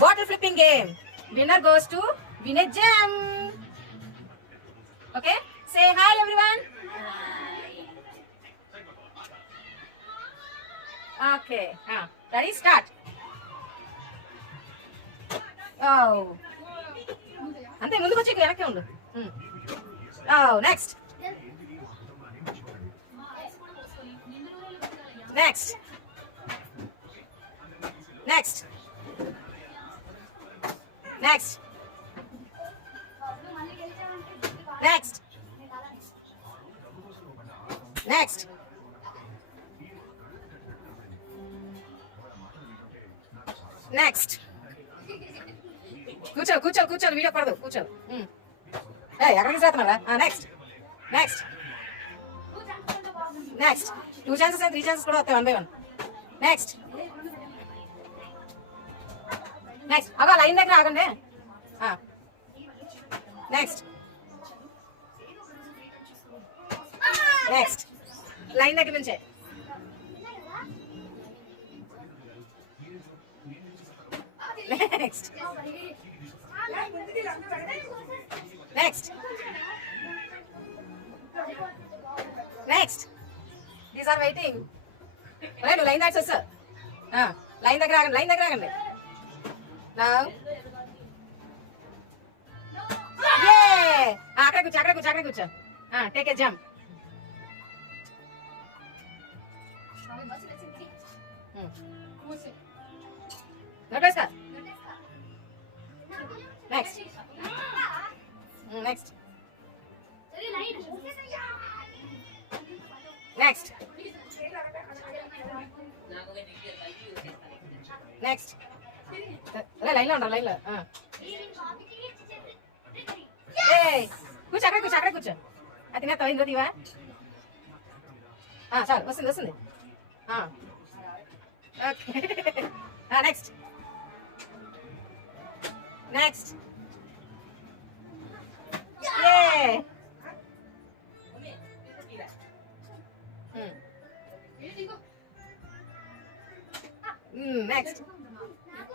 bottle flipping game winner goes to winner Jammu okay say hi everyone okay ready start అంతే ముందుకు వచ్చి వెనక్కి ఉండు next next next Next next next next కూర్చో కూర్చో కూర్చో వీడియో పడదు కూర్చో. ఉమ్. ఏయ్ ఎక్కడికి చేస్తున్నారా next next next two chances three chances కూడా వస్తాయి one by one next next అగో లైన్ దగ్గర ఆగండి. నెక్స్ట్ నెక్స్ట్ లైన్ దగ్గర నుంచే. Next next next these are waiting right line దాటి వస్తా లైన్ దగ్గర ఆగండి లైన్ దగ్గర ఆగండి. No? Yeah! Akra kucha, akra kucha. Ah, take a jump. Hmm. Nagaska. Next. Next. Next. Next. Next అదే లైన్లో ఉండాలి లైన్లో ఏయ్ కూర్చో అక్కడ కూర్చో అక్కడ కూర్చో అది తినేస్తావు ఇందులో తీవా ఆ, చాలు వస్తుంది వస్తుంది ఓకే నెక్స్ట్ నెక్స్ట్ ఏ నెక్స్ట్ నా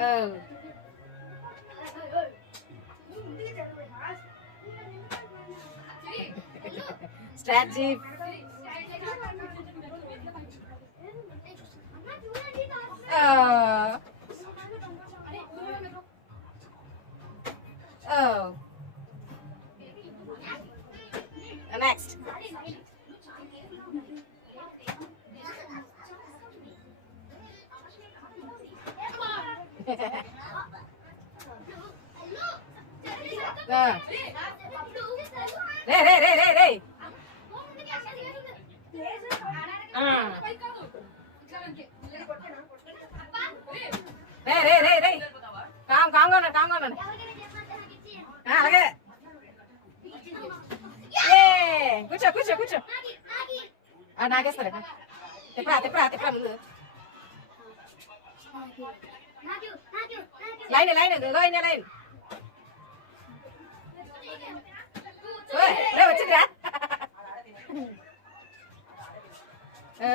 Oh. Start, Oh. Oh. రే రే రే రే రే. రే రే రే రే. కామ్ కామ్గా ఉన్నాడు అలాగే. కూర్చో కూర్చో కూర్చో. ఆ, తిప్పరా తిప్పరా తిప్పరా. ముందు లైన్ లైన్ లైన్ లైన్. ఓయ్, రే వచ్చిందిరా. ఏ.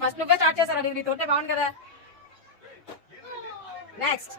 ఫస్ట్ నువ్వే స్టార్ట్ చేస్తారా నీకు? నీ తోటే బాగుంది కదా. నెక్స్ట్